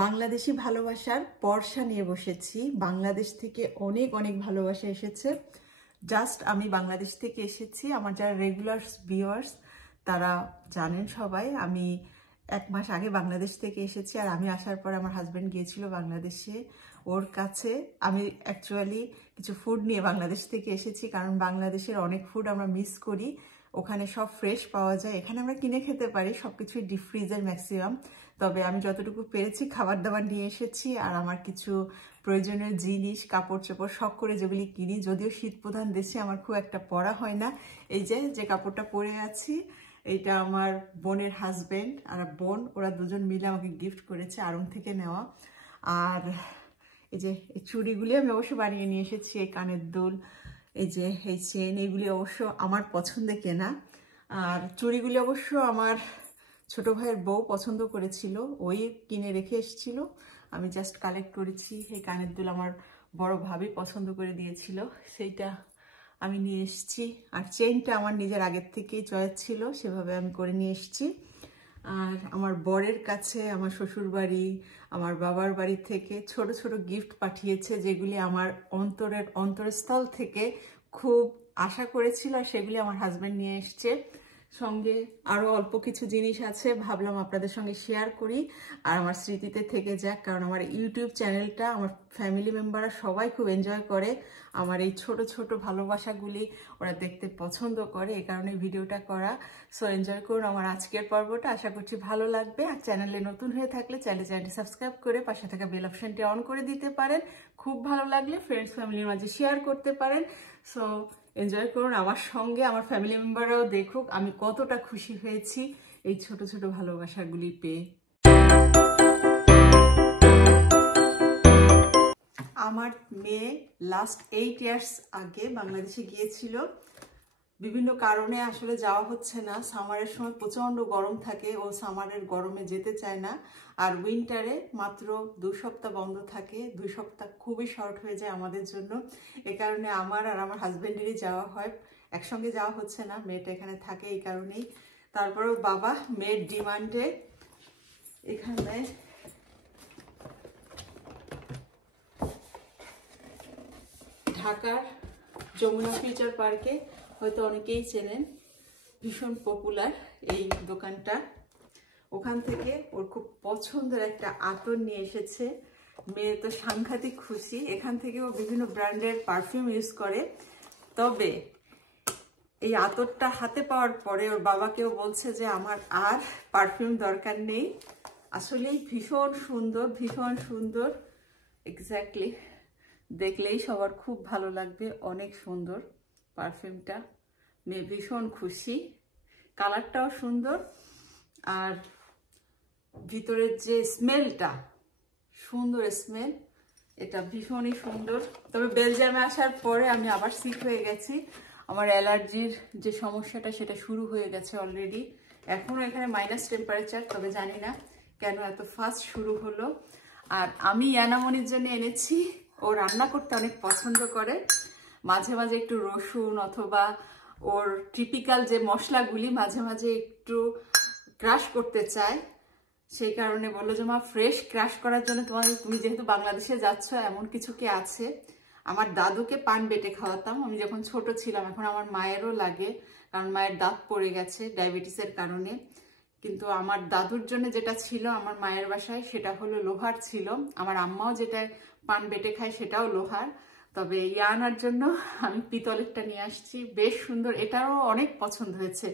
বাংলাদেশি ভালোবাসার বর্ষা নিয়ে বসেছি। বাংলাদেশ থেকে অনেক অনেক ভালোবাসা এসেছে। জাস্ট আমি বাংলাদেশ থেকে এসেছি, আমার যারা রেগুলার ভিউয়ার্স তারা জানেন সবাই, আমি 1 মাস আগে বাংলাদেশ থেকে এসেছি। আর আমি আসার পর আমার হাজব্যান্ড গিয়েছিল বাংলাদেশে, ওর কাছে আমি অ্যাকচুয়ালি কিছু ফুড নিয়ে বাংলাদেশ থেকে এসেছি, কারণ বাংলাদেশের অনেক ফুড আমরা মিস করি। ওখানে সব ফ্রেশ পাওয়া যায়, এখানে আমরা কিনে খেতে পারি সবকিছুই ডিপ ফ্রিজের ম্যাক্সিমাম। তবে আমি যতটুকু পেরেছি খাবার দাবার নিয়ে এসেছি। আর আমার কিছু প্রয়োজনীয় জিনিস, কাপড় চোপড় শখ করে যেগুলি কিনি, যদিও শীত প্রধান দেশে আমার খুব একটা পরা হয় না। এই যে কাপড়টা পরে আছি, এটা আমার বোনের হাজব্যান্ড আর বোন, ওরা দুজন মিলে আমাকে গিফট করেছে আড়ং থেকে নেওয়া। আর এই যে এই চুড়িগুলি আমি অবশ্য বানিয়ে নিয়ে এসেছি, এই কানের দুল, এই যে এই চেন, এগুলি অবশ্য আমার পছন্দে কেনা। আর চুড়িগুলি অবশ্য আমার ছোট ভাইয়ের বউ পছন্দ করেছিল, ওই কিনে রেখে এসেছিল, আমি জাস্ট কালেক্ট করেছি। এই কানের দুল আমার বড় ভাবি পছন্দ করে দিয়েছিল, সেইটা আমি নিয়ে এসেছি। আর চেইনটা আমার নিজের আগের থেকেই চয়েস ছিল, সেভাবে আমি করে নিয়ে এসেছি। আর আমার বরের কাছে আমার শ্বশুর বাড়ি, আমার বাবার বাড়ি থেকে ছোট ছোট গিফট পাঠিয়েছে, যেগুলি আমার অন্তরস্থল থেকে খুব আশা করেছিল, আর সেগুলি আমার হাজব্যান্ড নিয়ে এসছে। সঙ্গে আরও অল্প কিছু জিনিস আছে, ভাবলাম আপনাদের সঙ্গে শেয়ার করি আর আমার স্মৃতিতে থেকে যাক, কারণ আমার ইউটিউব চ্যানেলটা আমার ফ্যামিলি মেম্বাররা সবাই খুব এনজয় করে আমার এই ছোট ছোট ভালোবাসাগুলি, ওরা দেখতে পছন্দ করে, এই কারণে ভিডিওটা করা। সো এনজয় করুন আমার আজকের পর্বটা, আশা করছি ভালো লাগবে। আর চ্যানেলে নতুন হয়ে থাকলে চ্যানেলটি সাবস্ক্রাইব করে পাশে থাকা বেল অপশনটি অন করে দিতে পারেন। খুব ভালো লাগলে ফ্রেন্ডস ফ্যামিলির মাঝে শেয়ার করতে পারেন। সো এনজয় করুন আমার সঙ্গে, আমার ফ্যামিলি মেম্বাররাও দেখুক আমি কতটা খুশি হয়েছি এই ছোট ছোট ভালোবাসাগুলি পেয়ে। আমার মেয়ে লাস্ট 8 ইয়ার্স আগে বাংলাদেশে গিয়েছিল, বিভিন্ন কারণে আসলে যাওয়া হচ্ছে না। সামারের সময় প্রচণ্ড গরম থাকে, ও সামারের গরমে যেতে চায় না। আর উইন্টারে মাত্র 2 সপ্তাহ বন্ধ থাকে, 2 সপ্তাহ খুবই শর্ট হয়ে যায় আমাদের জন্য। এ কারণে আমার আর আমার হাজব্যান্ডেরই যাওয়া হয়, একসঙ্গে যাওয়া হচ্ছে না, মেয়েটা এখানে থাকে এই কারণেই। তারপরেও বাবা মেয়ের ডিমান্ডে এখানে ঢাকার যমুনা ফিউচার পার্কে, হয়তো অনেকেই চেনেন, ভীষণ পপুলার এই দোকানটা। ওখান থেকে ওর খুব পছন্দের একটা আতর নিয়ে এসেছে, মেয়ে তো সাংঘাতিক খুশি। এখান থেকে ও বিভিন্ন ব্র্যান্ডের পারফিউম ইউজ করে, তবে এই আতরটা হাতে পাওয়ার পরে ওর বাবাকেও বলছে যে আমার আর পারফিউম দরকার নেই। আসলেই ভীষণ সুন্দর, ভীষণ সুন্দর, এক্স্যাক্টলি দেখলেই সবার খুব ভালো লাগবে, অনেক সুন্দর পারফিউমটা। মেয়ে ভীষণ খুশি, কালারটাও সুন্দর, আর ভিতরের যে স্মেলটা, সুন্দর স্মেল, এটা ভীষণই সুন্দর। তবে বেলজিয়ামে আসার পরে আমি আবার সিক হয়ে গেছি, আমার অ্যালার্জির যে সমস্যাটা সেটা শুরু হয়ে গেছে অলরেডি। এখনও এখানে মাইনাস টেম্পারেচার, তবে জানি না কেন এত ফাস্ট শুরু হলো। আর আমি ইয়ানামনির জন্য এনেছি, ও রান্না করতে অনেক পছন্দ করে, মাঝে মাঝে একটু রসুন অথবা ওর টিপিক্যাল যে মশলাগুলি মাঝে মাঝে একটু ক্রাশ করতে চায়। সেই কারণে বললো যে মা ফ্রেশ ক্রাশ করার জন্য তুমি যেহেতু বাংলাদেশে যাচ্ছ, এমন কিছু কি আছে? আমার দাদুকে পান বেটে খাওয়াতাম আমি যখন ছোট ছিলাম, এখন আমার মায়েরও লাগে, কারণ মায়ের দাঁত পড়ে গেছে ডায়াবেটিসের কারণে। কিন্তু আমার দাদুর জন্য যেটা ছিল আমার মায়ের বাসায়, সেটা হলো লোহার ছিল। আমার আম্মাও যেটা পান বেটে খায় সেটাও লোহার, তবে ইয়ানার জন্য আমি পিতলেরটা নিয়ে আসছি, বেশ সুন্দর, এটাও অনেক পছন্দ হয়েছে।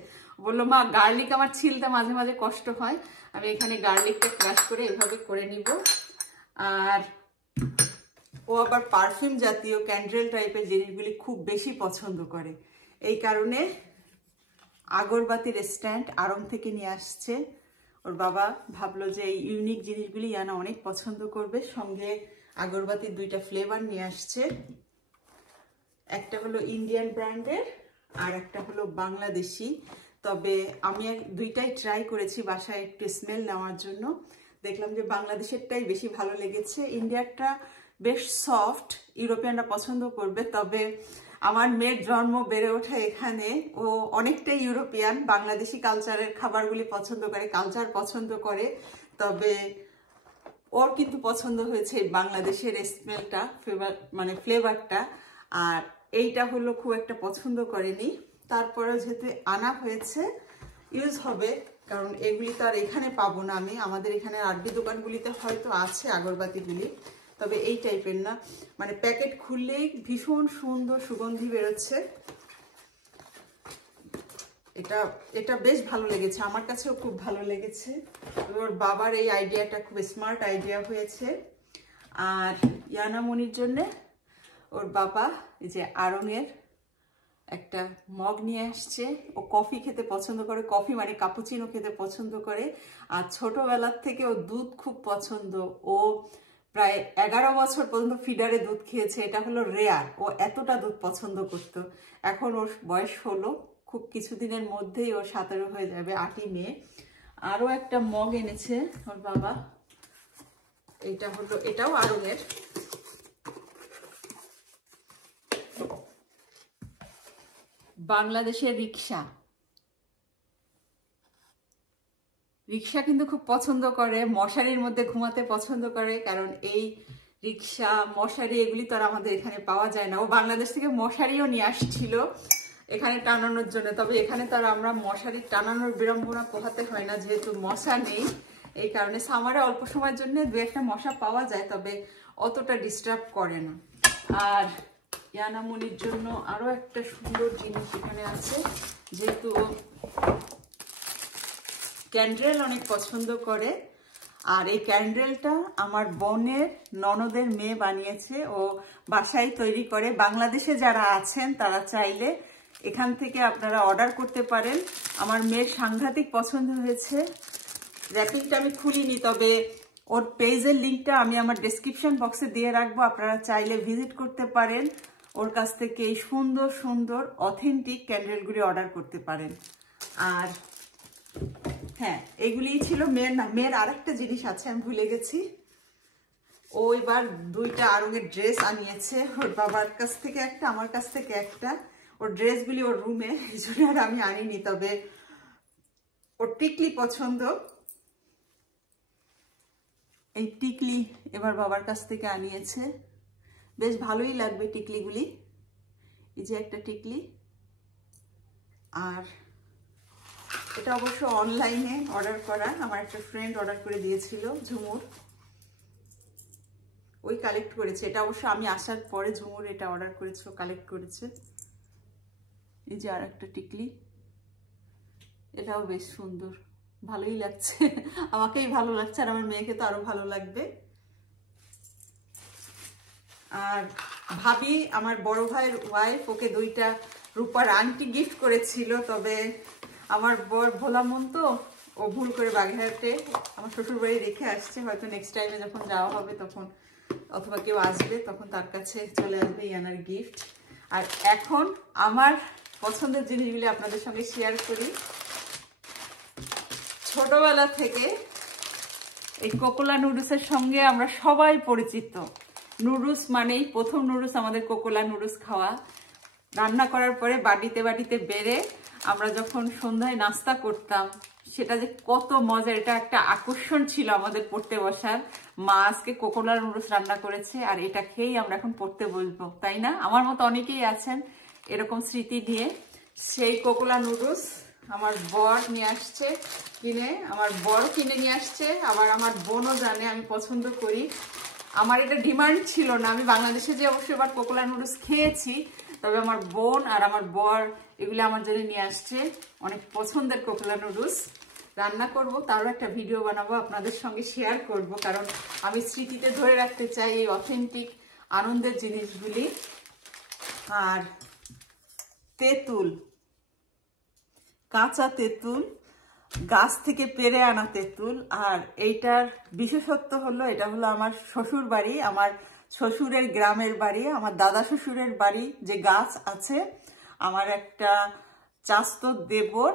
বললো মা গার্লিক আমার ছিলতে মাঝে মাঝে কষ্ট হয়, আমি এখানে গার্লিকটা ক্রাশ করে এভাবে করে নিব। আর ও আবার পারফিউম জাতীয় ক্যান্ডেল টাইপের জিনিসগুলি খুব বেশি পছন্দ করে, এই কারণে আগরবাতির স্ট্যান্ড আড়ং থেকে নিয়ে আসছে। ওর বাবা ভাবলো যে এই ইউনিক জিনিসগুলি ইয়ানা অনেক পছন্দ করবে, সঙ্গে আগরবাতির 2টা ফ্লেভার নিয়ে আসছে, একটা হলো ইন্ডিয়ান ব্র্যান্ডের আর একটা হলো বাংলাদেশি। তবে আমি 2টাই ট্রাই করেছি বাসায় একটু স্মেল নেওয়ার জন্য, দেখলাম যে বাংলাদেশেরটাই বেশি ভালো লেগেছে। ইন্ডিয়ারটা বেশ সফট, ইউরোপিয়ানরা পছন্দ করবে, তবে আমার মেয়ের জন্ম বেড়ে ওঠা এখানে, ও অনেকটাই ইউরোপিয়ান, বাংলাদেশি কালচারের খাবারগুলি পছন্দ করে, কালচার পছন্দ করে। তবে ওর কিন্তু পছন্দ হয়েছে এই বাংলাদেশের স্মেলটা, মানে ফ্লেভারটা। আর এইটা হলো খুব একটা পছন্দ করেনি। তারপরে যেহেতু আনা হয়েছে, ইউজ হবে, কারণ এগুলি তো আর এখানে পাবো না আমি। আমাদের এখানে আরবি দোকানগুলিতে হয়তো আছে আগরবাতিগুলি, তবে এই টাইপের না। মানে প্যাকেট খুললেই ভীষণ সুন্দর সুগন্ধি বেরোচ্ছে। এটা বেশ ভালো লেগেছে, আমার কাছেও খুব ভালো লেগেছে। ওর বাবার এই আইডিয়াটা খুব স্মার্ট আইডিয়া হয়েছে। আর ইয়ানামনির জন্যে ওর বাবা এই যে আড়ংয়ের একটা মগ নিয়ে আসছে। ও কফি খেতে পছন্দ করে, কফি মানে কাপুচিনো খেতে পছন্দ করে। আর ছোটবেলার থেকে ও দুধ খুব পছন্দ। ও প্রায় 11 বছর পর্যন্ত ফিডারে দুধ খেয়েছে, এটা হলো রেয়ার। ও এতটা দুধ পছন্দ করত। এখন ওর বয়স হলো, খুব কিছুদিনের মধ্যেই ও 17 হয়ে যাবে, 8ই মে। আরও একটা মগ এনেছে ওর বাবা, এটা হলো, এটাও আড়ংয়ের। বাংলাদেশের রিক্সা কিন্তু খুব পছন্দ করে, মশারির মধ্যে ঘুমাতে পছন্দ করে, কারণ এই রিক্সা মশারি এগুলি তো আর আমাদের এখানে পাওয়া যায় না। ও বাংলাদেশ থেকে মশারিও নিয়ে আসছিল এখানে টানানোর জন্য, তবে এখানে তো আর আমরা মশারি টানানোর বিড়ম্বনা পোহাতে হয় না, যেহেতু মশা নেই। এই কারণে সামারে অল্প সময়ের জন্য 2-1টা মশা পাওয়া যায়, তবে অতটা ডিস্টার্ব করে না। আর ইয়ানামনির জন্য আরো একটা সুন্দর জিনিস এখানে আছে, যেহেতু ক্যান্ডেল অনেক পছন্দ করে। আর এই ক্যান্ডেলটা আমার বোনের ননদের মেয়ে বানিয়েছে, ও বাসায় তৈরি করে। বাংলাদেশে যারা আছেন তারা চাইলে এখান থেকে আপনারা অর্ডার করতে পারেন। আমার মেয়ের সাংঘাতিক পছন্দ হয়েছে। র্যাপিংটা আমি খুলিনি, তবে ওর পেজের লিঙ্কটা আমি আমার ডেসক্রিপশন বক্সে দিয়ে রাখবো, আপনারা চাইলে ভিজিট করতে পারেন। ওর কাছ থেকে এই সুন্দর সুন্দর অথেন্টিক ক্যান্ডেলগুলি অর্ডার করতে পারেন। আর হ্যাঁ, এগুলিই ছিল মেয়ের। না, মেয়ের আরেকটা জিনিস আছে, আমি ভুলে গেছি। ও এবার 2টা আড়ংয়ের ড্রেস আনিয়েছে, ওর বাবার কাছ থেকে একটা, আমার কাছ থেকে একটা। ওর ড্রেসগুলি ওর রুমে, এই জন্য আর আমি আনিনি। তবে ওর টিকলি পছন্দ, এই টিকলি এবার বাবার কাছ থেকে আনিয়েছে। বেশ ভালোই লাগবে টিকলিগুলি। এই যে একটা টিকলি। আর এটা অবশ্য অনলাইনে অর্ডার করা, আমার একটা ফ্রেন্ড অর্ডার করে দিয়েছিল, ঝুমুর, ওই কালেক্ট করেছে। এটা অবশ্য আমি আসার পরে ঝুমুর এটা অর্ডার করেছে, কালেক্ট করেছে। এই যে আর একটা টিকলি, এটাও বেশ সুন্দর, ভালোই লাগছে। আমাকেই ভালো লাগছে, আর আমার মেয়েকে তো আরো ভালো লাগবে। আর ভাবি, আমার বড় ভাইয়ের ওয়াইফ, ওকে 2টা রূপার আংটি গিফট করেছিল, তবে আমার বর ভোলা মন তো, ও ভুল করে বাগেরহাটে আমার শ্বশুর বাড়ি রেখে আসছে। হয়তো নেক্সট টাইমে যখন যাওয়া হবে তখন, অথবা কেউ আসবে তখন তার কাছে চলে আসবে ইয়ানার গিফট। আর এখন আমার পছন্দের জিনিসগুলি আপনাদের সঙ্গে শেয়ার করি। ছোটবেলা থেকে এই কোকোলা নুডলসের সঙ্গে আমরা সবাই পরিচিত। নুডলস মানেই, প্রথম নুডলস আমাদের কোকোলা নুডলস খাওয়া। রান্না করার পরে বাটিতে বাটিতে বেড়ে আমরা যখন সন্ধ্যায় নাস্তা করতাম, সেটা যে কত মজা, এটা একটা আকর্ষণ ছিল আমাদের পড়তে বসার। মা আজকে কোকোলা নুডলস রান্না করেছে, আর এটা খেয়েই আমরা এখন পড়তে বসবো, তাই না? আমার মতো অনেকেই আছেন এরকম স্মৃতি নিয়ে। সেই কোকোলা নুডলস আমার বর নিয়ে আসছে কিনে, আমার বর কিনে নিয়ে আসছে, আবার আমার বোনও জানে আমি পছন্দ করি। আমার এটা ডিমান্ড ছিল না, আমি বাংলাদেশে যে অবশ্যই এবার কোকোলা নুডলস খেয়েছি, তবে আমার বোন আর আমার বর এগুলো আমার জন্য নিয়ে আসছে। অনেক পছন্দের কোকোলা নুডলস। রান্না করব, তারও একটা ভিডিও বানাবো, আপনাদের সঙ্গে শেয়ার করব, কারণ আমি স্মৃতিতে ধরে রাখতে চাই এই অথেন্টিক আনন্দের জিনিসগুলি। আর তেঁতুল, কাঁচা তেঁতুল, গাছ থেকে পেরে আনা তেঁতুল। আর এইটার বিশেষত্ব হলো, এটা হলো আমার শ্বশুর বাড়ি, আমার শ্বশুরের গ্রামের বাড়ি, আমার দাদা শ্বশুরের বাড়ি যে গাছ আছে, আমার একটা চাস্তো দেবর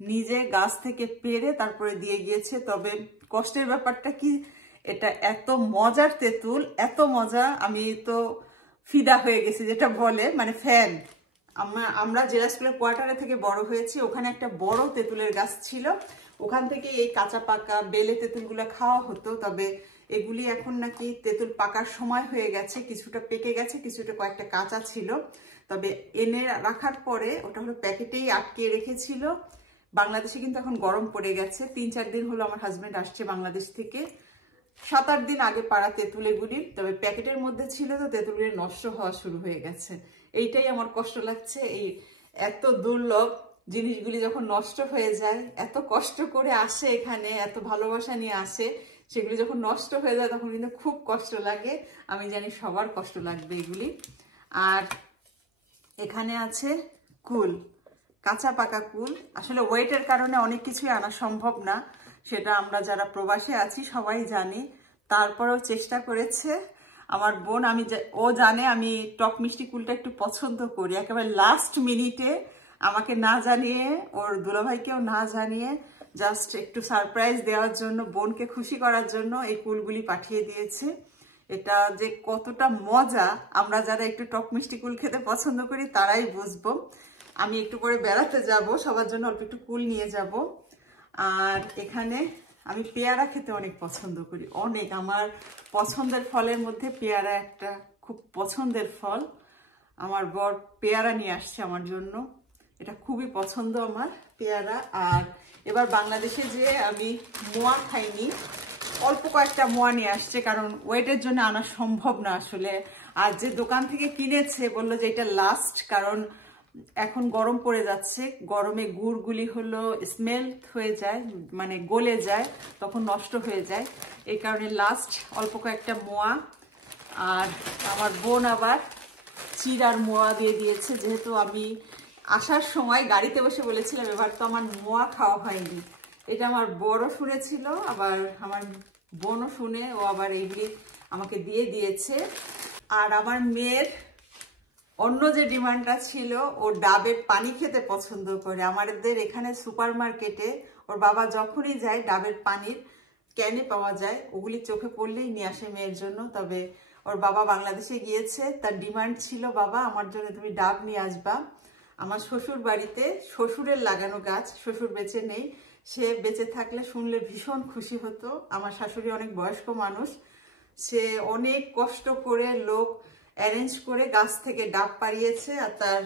নিজে গাছ থেকে পেরে তারপরে দিয়ে গিয়েছে। তবে কষ্টের ব্যাপারটা কি, এটা এত মজার তেঁতুল, এত মজা, আমি তো ফিদা হয়ে গেছি, যেটা বলে, মানে ফ্যান। আমরা জেলা স্কুলের কোয়ার্টারে থেকে বড় হয়েছি, ওখানে একটা বড় তেঁতুলের গাছ ছিল, ওখান থেকে এই কাঁচা পাকা বেলে তেঁতুলগুলো খাওয়া হতো। তবে এগুলি এখন নাকি তেঁতুল পাকার সময় হয়ে গেছে, কিছুটা পেকে গেছে, কিছুটা কয়েকটা কাঁচা ছিল। তবে এনে রাখার পরে ওটা হলো প্যাকেটেই আটকে রেখেছিল। বাংলাদেশে কিন্তু এখন গরম পড়ে গেছে, 3-4 দিন হলো আমার হাজবেন্ড আসছে বাংলাদেশ থেকে, 7-8 দিন আগে পাড়া তেঁতুল এগুলি। তবে প্যাকেটের মধ্যে ছিল তো তেঁতুলগুলি নষ্ট হওয়া শুরু হয়ে গেছে। এইটাই আমার কষ্ট লাগছে, এই এত দুর্লভ জিনিসগুলি যখন নষ্ট হয়ে যায়, এত কষ্ট করে আসে এখানে, এত ভালোবাসা নিয়ে আসে, সেগুলি যখন নষ্ট হয়ে যায় তখন কিন্তু খুব কষ্ট লাগে। আমি জানি সবার কষ্ট লাগবে এগুলি। আর এখানে আছে কুল, কাঁচা পাকা কুল। আসলে ওয়েটের কারণে অনেক কিছুই আনা সম্ভব না, সেটা আমরা যারা প্রবাসে আছি সবাই জানি। তারপরেও চেষ্টা করেছে আমার বোন, ও জানে আমি টক মিষ্টি কুলটা একটু পছন্দ করি। একেবারে লাস্ট মিনিটে আমাকে না জানিয়ে, ওর দুলাভাইকেও না জানিয়ে, জাস্ট একটু সারপ্রাইজ দেওয়ার জন্য, বোনকে খুশি করার জন্য এই কুলগুলি পাঠিয়ে দিয়েছে। এটা যে কতটা মজা, আমরা যারা একটু টক মিষ্টি কুল খেতে পছন্দ করি তারাই বুঝবো। আমি একটু করে বেড়াতে যাব, সবার জন্য অল্প একটু কুল নিয়ে যাব। আর এখানে আমি পেয়ারা খেতে অনেক পছন্দ করি, অনেক। আমার পছন্দের ফলের মধ্যে পেয়ারা একটা খুব পছন্দের ফল। আমার বর পেয়ারা নিয়ে আসছে আমার জন্য, এটা খুবই পছন্দ আমার পেয়ারা। আর এবার বাংলাদেশে যে আমি মোয়া খাইনি, অল্প কয়েকটা মোয়া নিয়ে আসছে, কারণ ওয়েটের জন্য আনা সম্ভব না আসলে। আর যে দোকান থেকে কিনেছে বললো যে এটা লাস্ট, কারণ এখন গরম পড়ে যাচ্ছে, গরমে গুড়গুলি হলো স্মেল হয়ে যায়, মানে গলে যায়, তখন নষ্ট হয়ে যায়। এই কারণে লাস্ট অল্প কয়েকটা মোয়া। আর আমার বোন আবার চিড়ার মোয়া দিয়ে দিয়েছে, যেহেতু আমি আসার সময় গাড়িতে বসে বলেছিলাম এবার তো আমার মোয়া খাওয়া হয়নি। এটা আমার বড় শুনেছিল, আবার আমার বোনও শুনে, ও আবার এইগুলি আমাকে দিয়ে দিয়েছে। আর আমার মেয়ের অন্য যে ডিমান্ডটা ছিল, ও ডাবের পানি খেতে পছন্দ করে। আমাদের এখানে সুপার মার্কেটে ওর বাবা যখনই যায় ডাবের পানির ক্যানে পাওয়া যায়, ওগুলি চোখে পড়লেই নিয়ে আসে মেয়ের জন্য। তবে ওর বাবা বাংলাদেশে গিয়েছে, তার ডিমান্ড ছিল বাবা আমার জন্য তুমি ডাব নিয়ে আসবা। আমার শ্বশুর বাড়িতে শ্বশুরের লাগানো গাছ, শ্বশুর বেঁচে নেই, সে বেঁচে থাকলে শুনলে ভীষণ খুশি হতো। আমার শাশুড়ি অনেক বয়স্ক মানুষ, সে অনেক কষ্ট করে লোক অ্যারেঞ্জ করে গাছ থেকে ডাব পাড়িয়েছে, আর তার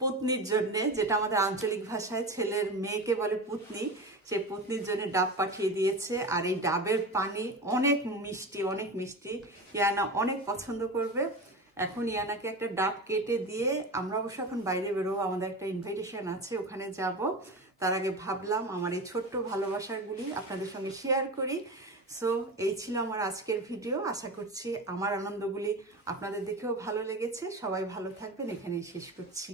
পুতনির জন্যে, যেটা আমাদের আঞ্চলিক ভাষায় ছেলের মেয়েকে বলে পুতনি, সে পুতনির জন্য ডাব পাঠিয়ে দিয়েছে। আর এই ডাবের পানি অনেক মিষ্টি, অনেক মিষ্টি, ইয়ানা অনেক পছন্দ করবে। এখন ইয়ানাকে একটা ডাব কেটে দিয়ে আমরা অবশ্য এখন বাইরে বেরোবো, আমাদের একটা ইনভাইটেশন আছে, ওখানে যাব। তার আগে ভাবলাম আমার এই ছোট্ট ভালোবাসাগুলি আপনাদের সঙ্গে শেয়ার করি। সো এই ছিল আমার আজকের ভিডিও। আশা করছি আমার আনন্দগুলি আপনাদের দেখেও ভালো লেগেছে। সবাই ভালো থাকবেন, এখানেই শেষ করছি।